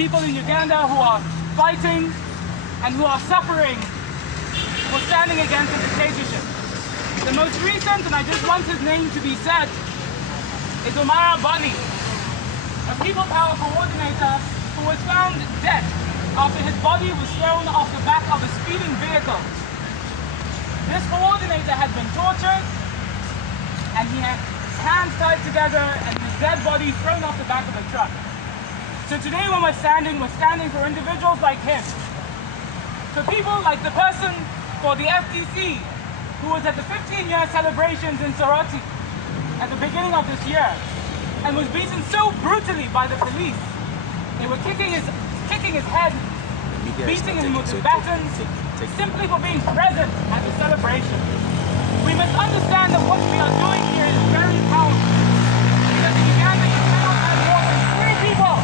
people in Uganda who are fighting and who are suffering for standing against the dictatorship. The most recent, and I just want his name to be said, is Omar Bani, a People Power coordinator who was found dead after his body was thrown off the back of a speeding vehicle. This coordinator had been tortured, and he had his hands tied together and his dead body thrown off the back of a truck. So today when we're standing for individuals like him. For people like the person for the FDC who was at the 15-year celebrations in Soroti at the beginning of this year and was beaten so brutally by the police. They were kicking his head, beating him with the batons, simply for being present at the celebration. We must understand that what we are doing here is very powerful. Because in Uganda, you cannot have more than 3 people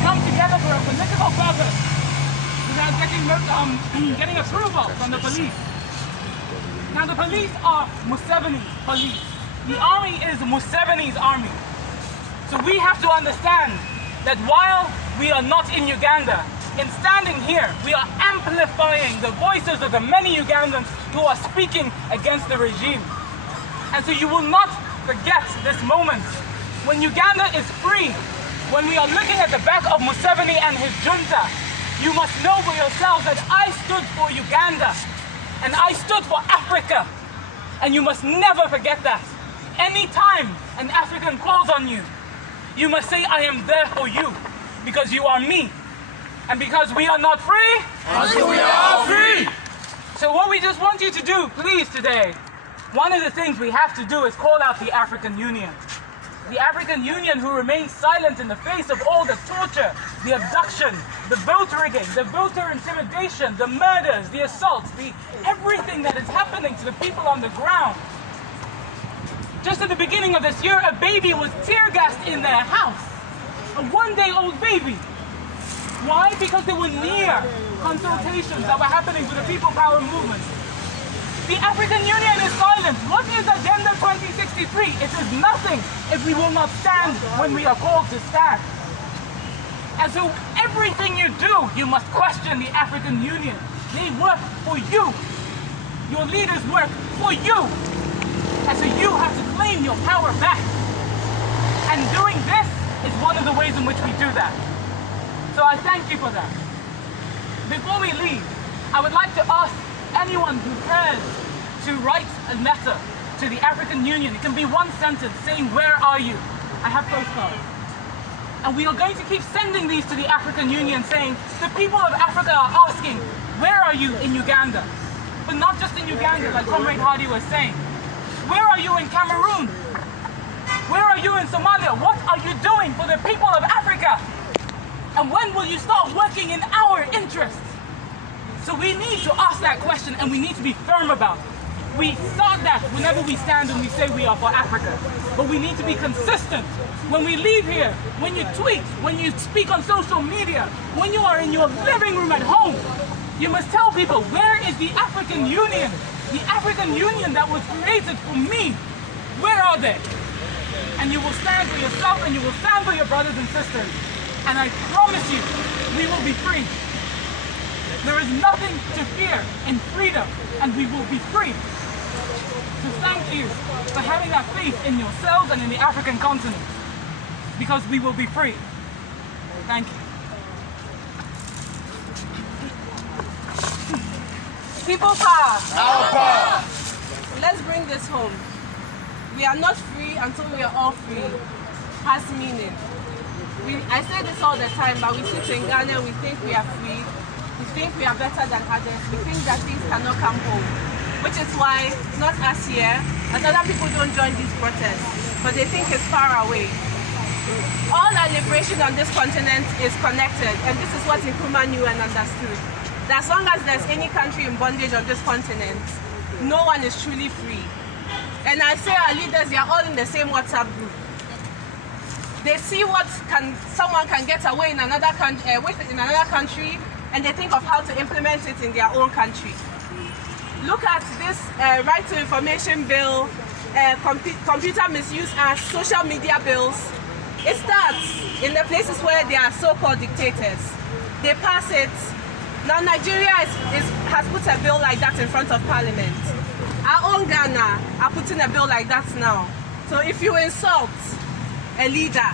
come together for a political purpose without getting approval from the police. Now the police are Museveni police. The army is Museveni's army. So we have to understand that while we are not in Uganda, in standing here, we are amplifying the voices of the many Ugandans who are speaking against the regime. And so you will not forget this moment. When Uganda is free, when we are looking at the back of Museveni and his junta, you must know for yourselves that I stood for Uganda and I stood for Africa. And you must never forget that. Anytime an African calls on you, you must say, I am there for you, because you are me. And because we are not free, until we are free. So what we just want you to do, please, today, one of the things we have to do is call out the African Union. The African Union who remains silent in the face of all the torture, the abduction, the vote rigging, the voter intimidation, the murders, the assaults, everything that is happening to the people on the ground. Just at the beginning of this year, a baby was tear-gassed in their house. A 1-day-old baby. Why? Because they were near consultations that were happening with the People Power movement. The African Union is silent. What is Agenda 2063? It is nothing if we will not stand when we are called to stand. And so everything you do, you must question the African Union. They work for you. Your leaders work for you. And so you have to claim your power back. And doing this is one of the ways in which we do that. So I thank you for that. Before we leave, I would like to ask anyone who cares to write a letter to the African Union. It can be one sentence saying, where are you? I have postcards. And we are going to keep sending these to the African Union saying, the people of Africa are asking, where are you in Uganda? But not just in Uganda, like Comrade Hardy was saying. Where are you in Cameroon? Where are you in Somalia? What are you doing for the people of Africa? And when will you start working in our interests? So we need to ask that question and we need to be firm about it. We start that whenever we stand and we say we are for Africa. But we need to be consistent. When we leave here, when you tweet, when you speak on social media, when you are in your living room at home, you must tell people, where is the African Union? The African Union that was created for me. Where are they? And you will stand for yourself and you will stand for your brothers and sisters. And I promise you, we will be free. There is nothing to fear in freedom, and we will be free. So thank you for having that faith in yourselves and in the African continent, because we will be free. Thank you. People power. Our power. Let's bring this home. We are not free until we are all free. Has meaning. I say this all the time, but we sit in Ghana, we think we are free. We think we are better than others. We think that things cannot come home. Which is why, not us here, as other people don't join these protests, but they think it's far away. All our liberation on this continent is connected, and this is what Nkrumah knew and understood. That as long as there's any country in bondage on this continent, no one is truly free. And I say our leaders, they are all in the same WhatsApp group. They see what someone can get away in another country, and they think of how to implement it in their own country. Look at this right to information bill, computer misuse and social media bills. It starts in the places where there are so-called dictators. They pass it. Now Nigeria has put a bill like that in front of Parliament. Our own Ghana are putting a bill like that now. So if you insult a leader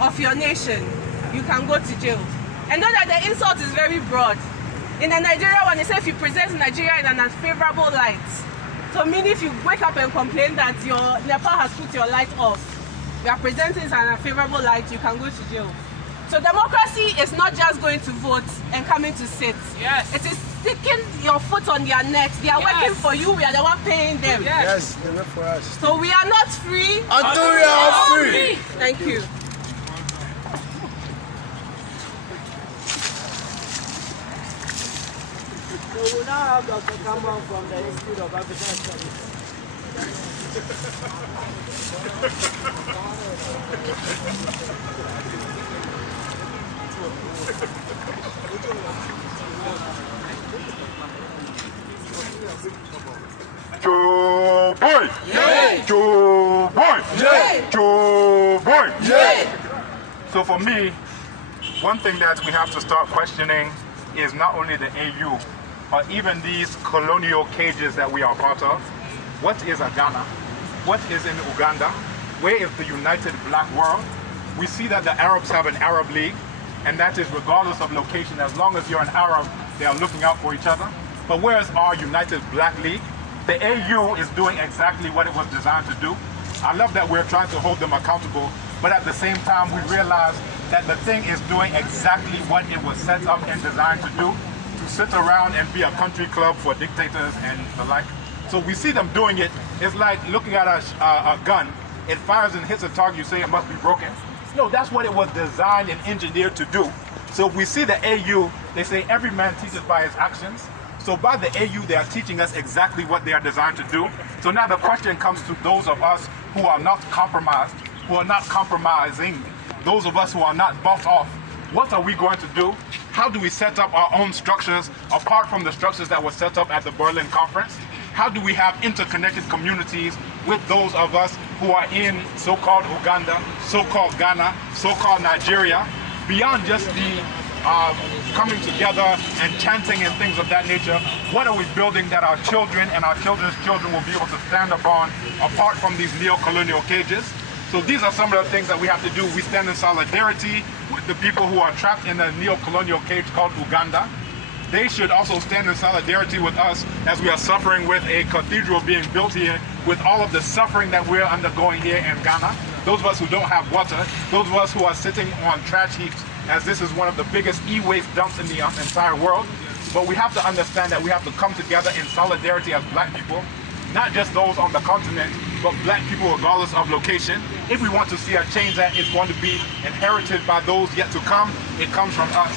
of your nation, you can go to jail. And know that the insult is very broad. In the Nigeria one, they say if you present Nigeria in an unfavorable light, so meaning if you wake up and complain that your Nepal has put your light off, you are presenting in an unfavorable light, you can go to jail. So democracy is not just going to vote and coming to sit. Yes. It is sticking your foot on their neck. They are working for you, we are the one paying them. Yes, they work for us. So we are not free Until we are free. Thank you. So we now have Dr. Campbell from the Institute of African Studies. Joe boy! Yay! Joe boy! Yay! Joe boy! Yay! So for me, one thing that we have to start questioning is not only the AU, but even these colonial cages that we are part of. What is a Ghana? What is in Uganda? Where is the united black world? We see that the Arabs have an Arab League, and that is regardless of location. As long as you're an Arab, they are looking out for each other. But where is our united black league? The AU is doing exactly what it was designed to do. I love that we're trying to hold them accountable, but at the same time we realize that the thing is doing exactly what it was set up and designed to do, to sit around and be a country club for dictators and the like. So we see them doing it. It's like looking at a gun. It fires and hits a target, you say it must be broken. No, that's what it was designed and engineered to do. So we see the AU, they say every man teaches by his actions. So by the AU, they are teaching us exactly what they are designed to do. So now the question comes to those of us who are not compromised, who are not compromising, those of us who are not bought off. What are we going to do? How do we set up our own structures apart from the structures that were set up at the Berlin Conference? How do we have interconnected communities with those of us who are in so-called Uganda, so-called Ghana, so-called Nigeria, beyond just the coming together and chanting and things of that nature? What are we building that our children and our children's children will be able to stand upon apart from these neo-colonial cages? So these are some of the things that we have to do. We stand in solidarity with the people who are trapped in a neo-colonial cage called Uganda. They should also stand in solidarity with us as we are suffering with a cathedral being built here, with all of the suffering that we're undergoing here in Ghana. Those of us who don't have water, those of us who are sitting on trash heaps, as this is one of the biggest e-waste dumps in the entire world. But we have to understand that we have to come together in solidarity as black people, not just those on the continent, but black people regardless of location. If we want to see a change that is going to be inherited by those yet to come, it comes from us.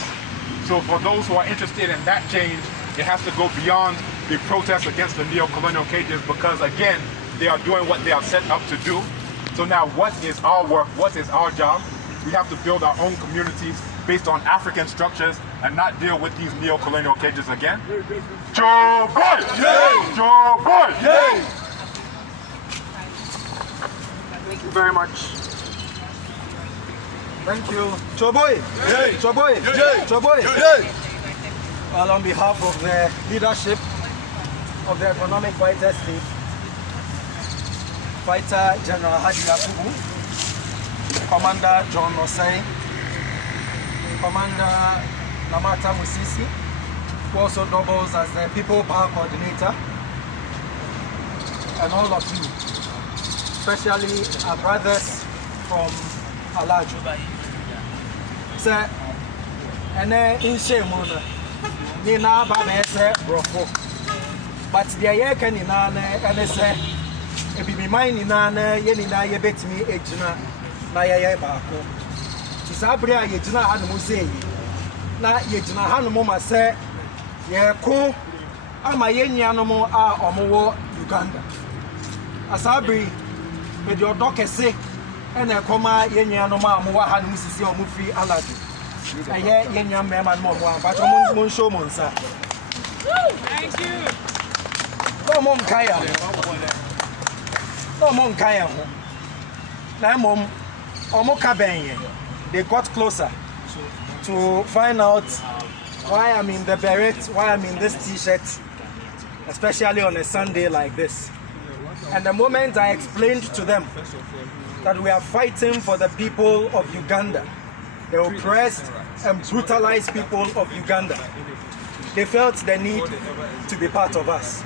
So for those who are interested in that change, it has to go beyond the protests against the neo-colonial cages, because again, they are doing what they are set up to do. So now what is our work? What is our job? We have to build our own communities based on African structures and not deal with these neo-colonial cages again. Joe boy! Yay! Joe boy! Yay! Thank you very much. Thank you. Choboy! Yay! Choboy! Yay! Choboy! Yay! Well, on behalf of the leadership of the Economic Fighters Team, Fighter General Hadi Yakubu, Commander John Osei, Commander Namata Musisi, who also doubles as the People Power Coordinator, and all of you, especially our brothers from Alajo. Sir, and in Shemona, Nina Babese Brofo. But the Ayakan in Anna, and they say, if you be mine in Anna, Yenina, you bet me, Ejina, Naya Bako. Sabria Yejina Hanumuse. Na Yejina Hanumoma say, Yako, Amayen animal are Omo Uganda. Asabri, with your doctor say, and a coma Yenyanoma Moa Hanumisi or Mufi Aladu. I hear Yenyan Mamma Moa, but Mon show Monsa. Thank you. No Mon Kaya. No Mon Kaya. Na Mom. they got closer to find out why I'm in the beret, why I'm in this t-shirt, especially on a Sunday like this. And the moment I explained to them that we are fighting for the people of Uganda, the oppressed and brutalized people of Uganda, they felt the need to be part of us.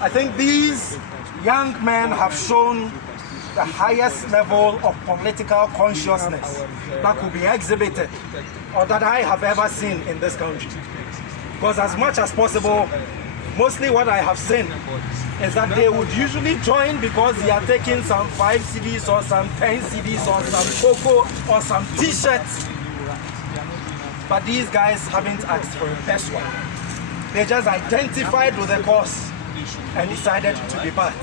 I think these young men have shown the highest level of political consciousness that could be exhibited or that I have ever seen in this country. Because as much as possible, mostly what I have seen is that they would usually join because they are taking some 5 CDs or some 10 CDs or some cocoa or some t-shirts. But these guys haven't asked for a peso. They just identified with the cause and decided to be part.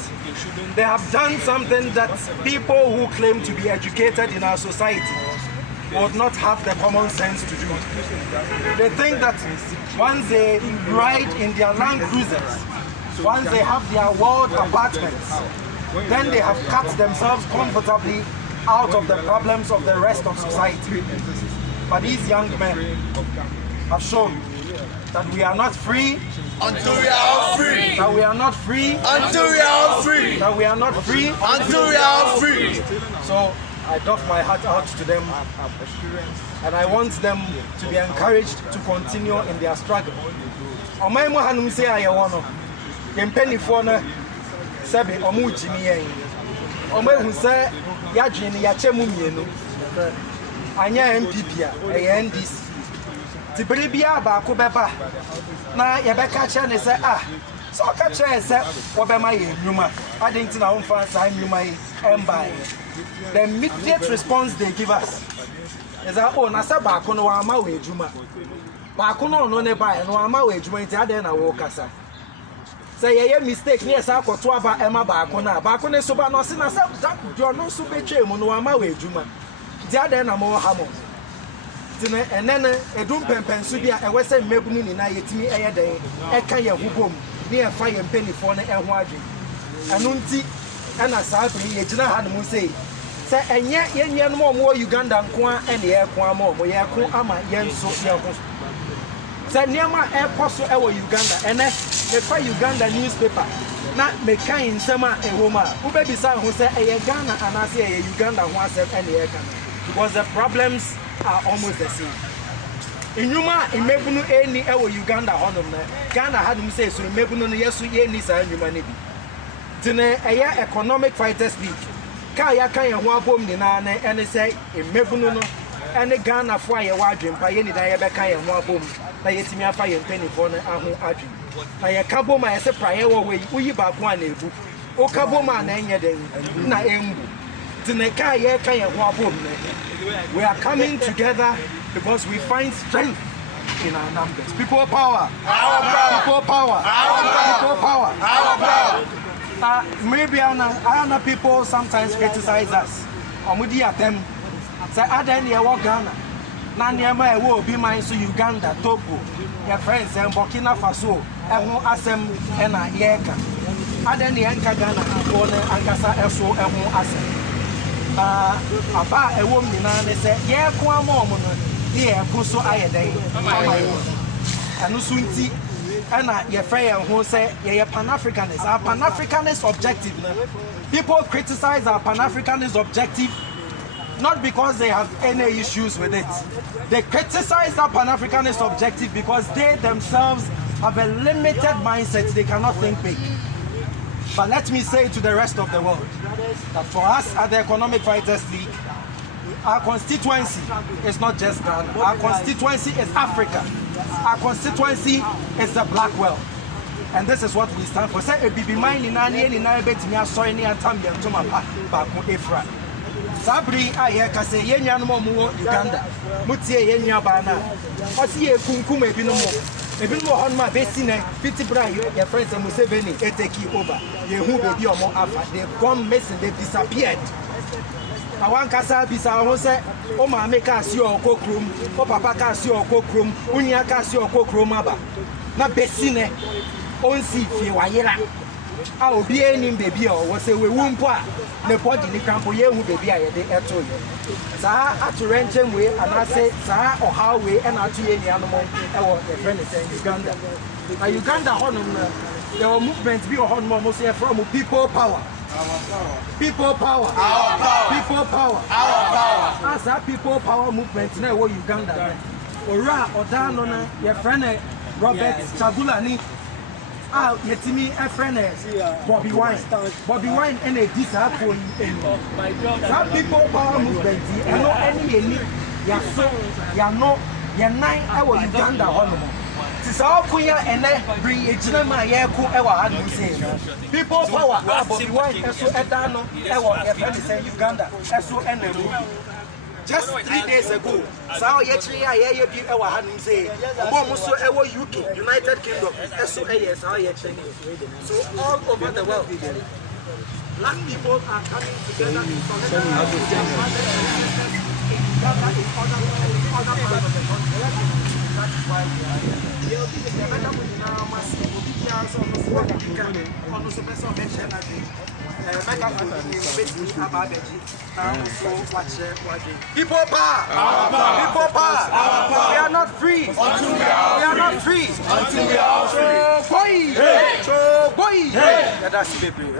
They have done something that people who claim to be educated in our society would not have the common sense to do. They think that once they ride in their Land Cruisers, once they have their world apartments, then they have cut themselves comfortably out of the problems of the rest of society. But these young men have shown that we are not free until we are free. That we are not free until we are free. That we are not free until we are free. So I doff my hat out to them, and I want them to be encouraged to continue in their struggle. Omaimo hanum say ayewono. Yempeni fo no sebe omu jimi omahu say yadwene ya chemu mienu. Anya MPP a NDC. Tibiri bia ba ko beba na yebeka che ne say so ka che say obema ye nwuma adenti na wonfa say nwuma yi embai. The immediate response they give us is that na say ba ko no wa ma we ejuma ba ko no ne ba no wa ma we ejuma nti ade na wo kasa say ye mistake ne say akoto aba ema ba ko ne so ba no se na say that do no so betwe mu no wa ma we ejuma nti ade na mo ha mo tine enene edum pempensu bia ewese mmebunu ni na yetimi eyeden eka ye hubom ne e fa ye mpenifo ne eho adwe anu nti ena saapri ye gina ha no sei se enye yenye no mo Uganda nko a ene ye ko ama mo ye ko ama yenso ye ko se niema e koso e wo Uganda ene me fa Uganda newspaper na me kan nsema ehoma wo be bisa ho se eye Ghana anase eye Uganda ho asem ene ye kan because the problems are almost the same. In Yuma, in Mebunu, any ever Uganda honor, Ghana had him say, so Mebunu, yes, ye need some humanity. Tene, a year economic fighters league. Kaya Kaya Wabom Nina, and they say, in Mebunu, and the Ghana fire wardrobe, Payani Diabaka and Wabom, Nayetimia Fire and Penny for Ahu Adri. I Kaboma as a prior way, we back one ebu. O Kaboma and Yadin, Na Embu. Tene Kaya Kaya Wabom. We are coming together because we find strength in our numbers. People power. Our power. People power. Our power. People power. Our power. Maybe other people sometimes criticize us. Omudi at them. Say, Aden ye walk Ghana. Nanyama will be mine so Uganda, Togo, your friends and Burkina Faso, and who asem and a yeka. Aden Yanka Ghana, Ankasa Eso, and who asem. About a woman and say, yeah, come on, yeah, Kuso Ayade, and Usunti, and your friend who say, yeah, Pan-Africanist. Our Pan-Africanist objective. People criticize our Pan-Africanist objective not because they have any issues with it. They criticize our Pan-Africanist objective because they themselves have a limited mindset. They cannot think big. But let me say to the rest of the world that for us at the Economic Fighters League, our constituency is not just Ghana. Our constituency is Africa. Our constituency is the Black World. And this is what we stand for. Say, "Bibi mine in any bet me a soy ni atambi and toma baku Efra." Sabri aye kase yenya no mo Uganda. Mutie yenya bana. Osi ye kunkum ebi no hon ma besine 50 bra your friends Museveni take over. Ye hu baby omo afa. They gone missing, they disappeared. I want kasa bisa ho se o ma make us your kokrom, o papa ka si your kokrom, unya ka si your kokrom aba. Na besine on si fie wa yera. a obi enim baby o wo say we wumpo a ne body ni kampo ye hu baby a ye de eto ye saa atorenchen we anase saa oha we e na ato ye ni anom e wo the friend is Uganda na Uganda honum na there movement bi o honum mo say from people power. People power. Our power. People power. Our power. As that people power movement now wo Uganda. Ora odano na your friend Robert Chagulani. Ah, yetimi a friend Bobby Wine. Bobby Wine and a disciple in that people power movement. You know any ya so ya no ya 9 hour Uganda honum. All Kuya and bring a gentleman here who ever had to say. People power, Bobby Wine, Esso Edano, Ewa, Afghanistan, Uganda, Esso Enemu. Just 3 days ago, Sao Yetria, Ewa had to say, Momoso Ewa UK, United Kingdom, Esso AS, so all over the world, black people are coming together in That's why we are here. People power! People power! We are not free! We are not free! Until we are free! So boy! That's the baby.